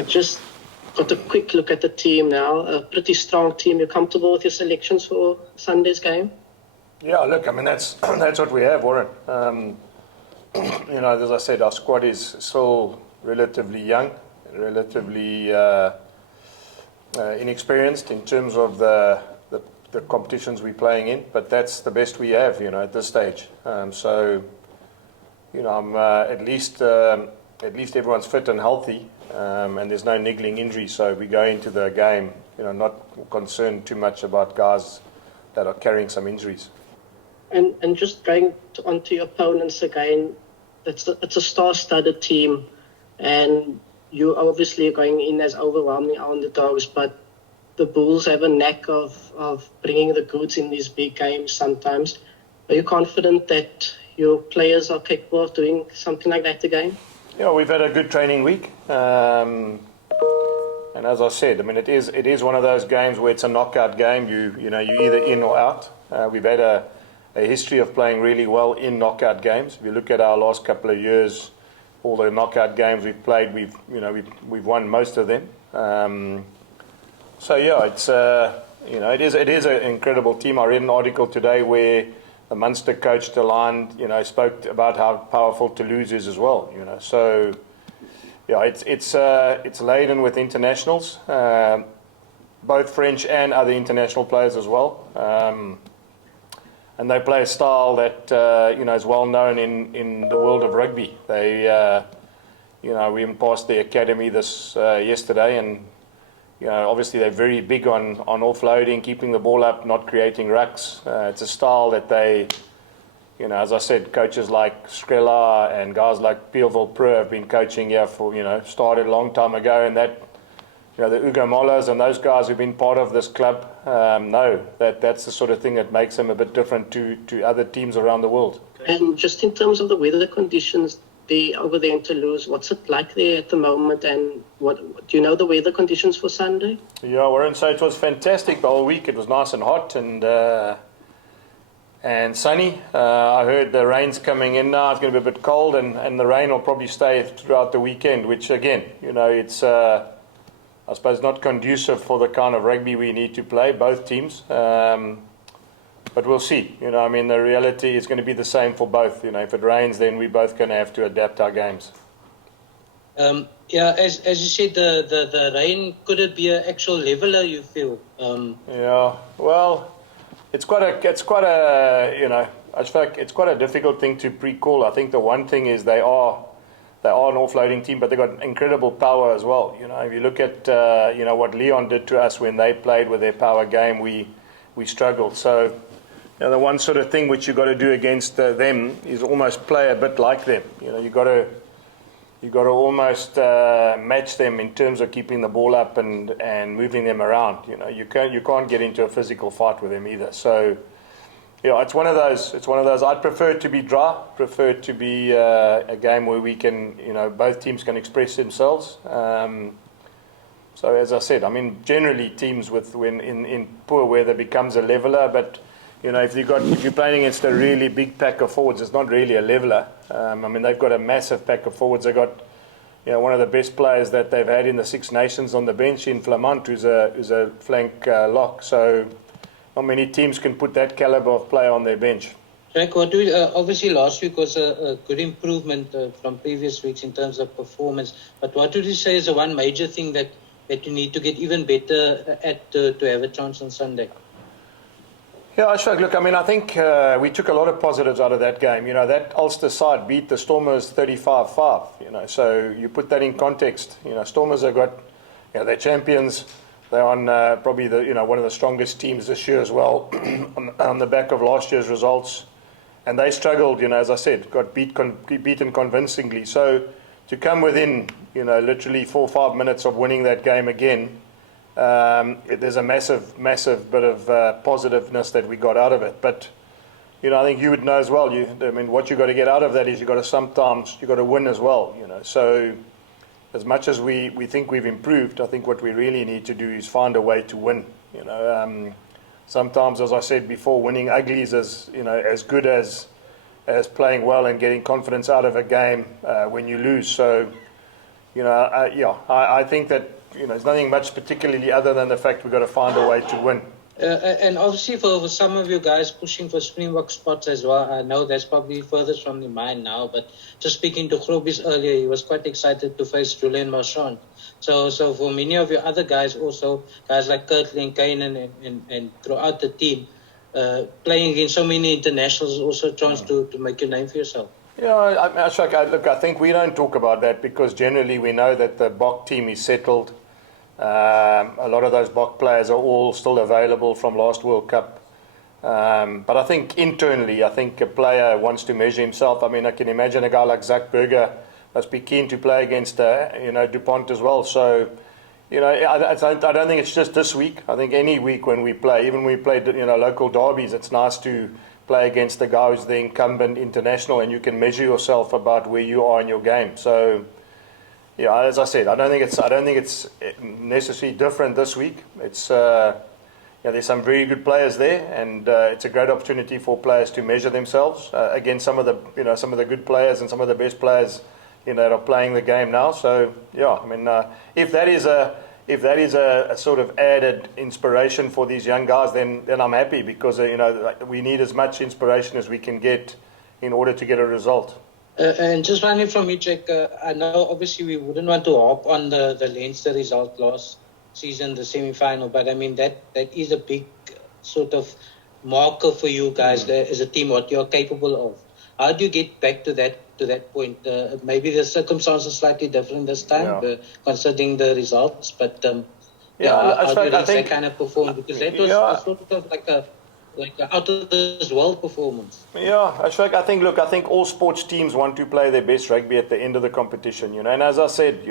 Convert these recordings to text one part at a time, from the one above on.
I just got a quick look at the team now. A pretty strong team. You're comfortable with your selections for Sunday's game? Yeah, look, I mean, that's what we have, Warren. As I said, our squad is still relatively young, relatively inexperienced in terms of the competitions we're playing in, but that's the best we have, at this stage. I'm at least everyone's fit and healthy, and there's no niggling injuries, so we go into the game, not concerned too much about guys that are carrying some injuries. And just going onto your opponents again, it's a star-studded team, and you obviously are going in as overwhelming underdogs, but the Bulls have a knack of bringing the goods in these big games sometimes. Are you confident that your players are capable of doing something like that again? Yeah, we've had a good training week. And as I said, I mean, it is one of those games where it's a knockout game. You're either in or out. We've had a history of playing really well in knockout games. If you look at our last couple of years, all the knockout games we've played, we've won most of them. So yeah, it is an incredible team. I read an article today where the Munster coach aligned, spoke about how powerful Toulouse is as well. So yeah, it's laden with internationals, both French and other international players as well. And they play a style that is well known in the world of rugby. They we even passed the academy this yesterday, and obviously they're very big on offloading, keeping the ball up, not creating rucks. It's a style that they, as I said, coaches like Skrilla and guys like Pielville Pro have been coaching here for, started a long time ago, and that, the Ugo Mollas and those guys who've been part of this club know that that's the sort of thing that makes them a bit different to other teams around the world. And just in terms of the weather conditions, over there in Toulouse, what's it like there at the moment, and what do you know the weather conditions for Sunday? Yeah, Warren, so it was fantastic the whole week. It was nice and hot and sunny. I heard the rain's coming in now. It's going to be a bit cold, and the rain will probably stay throughout the weekend, which again, it's I suppose not conducive for the kind of rugby we need to play, both teams. But we'll see. The reality is going to be the same for both. If it rains, then we're both going to have to adapt our games. As you said, the rain, could it be an actual leveler, you feel? Yeah, well, it's quite a I think it's quite a difficult thing to pre-call. I think the one thing is they are an offloading team, but they've got incredible power as well. If you look at what Leon did to us when they played with their power game, we struggled. So the one sort of thing which you've got to do against them is almost play a bit like them. You've got to almost match them in terms of keeping the ball up and moving them around. You can't get into a physical fight with them either. So it's one of those. I'd prefer it to be dry. Prefer it to be a game where we can, both teams can express themselves. So as I said, generally teams when in poor weather becomes a leveler, but if you're playing against a really big pack of forwards, it's not really a leveler. They've got a massive pack of forwards. They've got one of the best players that they've had in the Six Nations on the bench in Flamant, who's a flank lock. So not many teams can put that caliber of player on their bench. Jack, obviously last week was a good improvement from previous weeks in terms of performance. But what would you say is the one major thing that you need to get even better at to have a chance on Sunday? Yeah, Ashfaq, look, I think we took a lot of positives out of that game. That Ulster side beat the Stormers 35-5. So you put that in context. Stormers have got, they're champions. They're on probably one of the strongest teams this year as well, on the back of last year's results. And they struggled, as I said, got beaten convincingly. So to come within, literally 4 or 5 minutes of winning that game again, there's a massive bit of positiveness that we got out of it. But I think you would know as well. What you got to get out of that is you got to win as well. So as much as we think we've improved, I think what we really need to do is find a way to win. Sometimes, as I said before, winning ugly is as good as playing well and getting confidence out of a game when you lose. So I think that there's nothing much particularly other than the fact we've got to find a way to win. And obviously for some of you guys pushing for Springbok spots as well, I know that's probably furthest from the mind now, but just speaking to Grobis earlier, he was quite excited to face Julian Marchand. So for many of your other guys also, guys like Kirtley and Kainan and throughout the team, playing against so many internationals is also a chance to make your name for yourself. Yeah, I think we don't talk about that because generally we know that the Bok team is settled. A lot of those Bok players are all still available from last World Cup. But I think internally, I think a player wants to measure himself. I mean, I can imagine a guy like Zach Berger must be keen to play against, DuPont as well. So, I don't think it's just this week. I think any week when we play, even when we play, local derbies, it's nice to play against the guy who's the incumbent international and you can measure yourself about where you are in your game. So, yeah, as I said, I don't think it's necessarily different this week. It's there's some very good players there, and it's a great opportunity for players to measure themselves against some of the good players and some of the best players that are playing the game now. So yeah, I mean, if that is a sort of added inspiration for these young guys, then I'm happy because we need as much inspiration as we can get in order to get a result. And just running from me, Jack, I know obviously we wouldn't want to hop on the Leinster result last season, the semi-final, but I mean that is a big sort of marker for you guys as a team, what you're capable of. How do you get back to that point? Maybe the circumstances are slightly different this time, considering the results, but how do you reach that kind of performance? Because that was sort of like a out of this world performance. Yeah, I think all sports teams want to play their best rugby at the end of the competition, and as I said,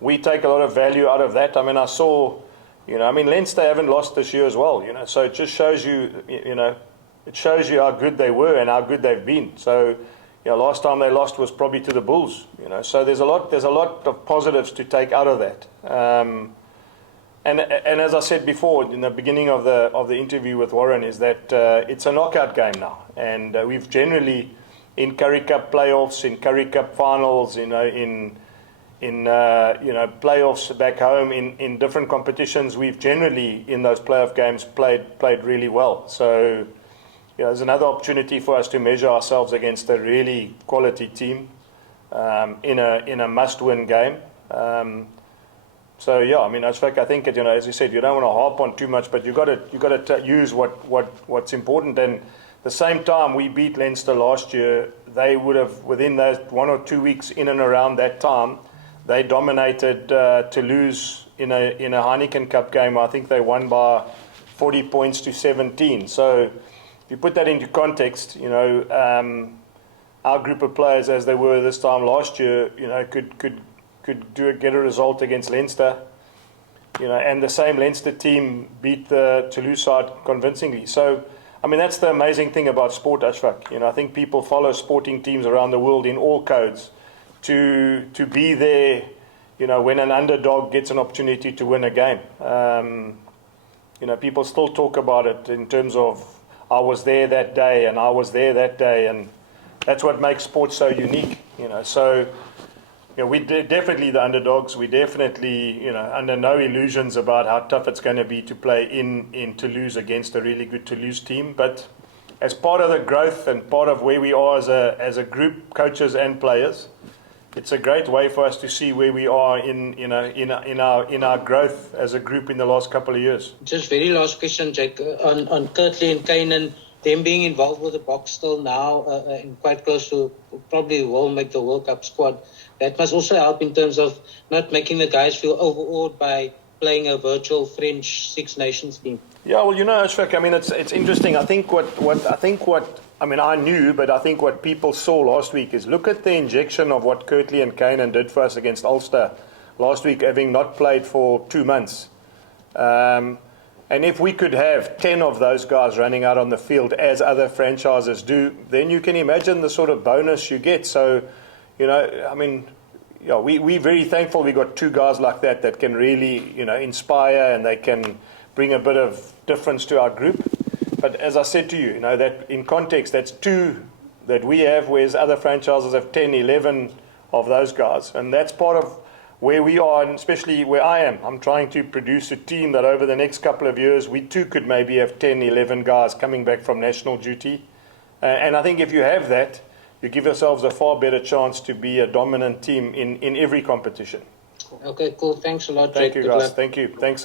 we take a lot of value out of that. I mean, Leinster haven't lost this year as well, so it just shows you, it shows you how good they were and how good they've been. So, last time they lost was probably to the Bulls, so there's a lot of positives to take out of that. And as I said before in the beginning of the interview with Warren, is that it's a knockout game now, and we've generally in Currie Cup playoffs, in Currie Cup finals, in playoffs back home, in different competitions, we've generally in those playoff games played really well. So there's another opportunity for us to measure ourselves against a really quality team in a must-win game. So yeah, I mean, I think as you said, you don't want to harp on too much, but you got to use what's important. And at the same time, we beat Leinster last year. They would have, within those 1 or 2 weeks in and around that time, they dominated Toulouse in a Heineken Cup game. I think they won by 40 points to 17. So if you put that into context, our group of players, as they were this time last year, could get a result against Leinster, and the same Leinster team beat the Toulouse side convincingly. So, I mean, that's the amazing thing about sport, Ashfaq. I think people follow sporting teams around the world in all codes to be there, when an underdog gets an opportunity to win a game. People still talk about it in terms of, I was there that day, and I was there that day, and that's what makes sport so unique, So, we're definitely the underdogs. We definitely, under no illusions about how tough it's going to be to play in Toulouse against a really good Toulouse team. But as part of the growth and part of where we are as a group, coaches and players, it's a great way for us to see where we are in our growth as a group in the last couple of years. Just very last question, Jack, on Kirtley and Kainan, them being involved with the box still now and quite close to probably will make the World Cup squad. That must also help in terms of not making the guys feel overawed by playing a virtual French Six Nations team. Yeah, well, Ashfaq, I mean, it's interesting. I think I knew, but I think what people saw last week is look at the injection of what Kirtley and Kainan did for us against Ulster last week, having not played for 2 months. And if we could have 10 of those guys running out on the field as other franchises do, then you can imagine the sort of bonus you get. So, we're very thankful we got 2 guys like that can really, inspire, and they can bring a bit of difference to our group. But as I said to you, that in context, that's 2 that we have, whereas other franchises have 10, 11 of those guys. And that's part of where we are, and especially where I am, I'm trying to produce a team that over the next couple of years, we too could maybe have 10, 11 guys coming back from national duty. And I think if you have that, you give yourselves a far better chance to be a dominant team in every competition. Okay, cool. Thanks a lot, Thank Jake. you, Good guys. luck. Thank you. Thanks,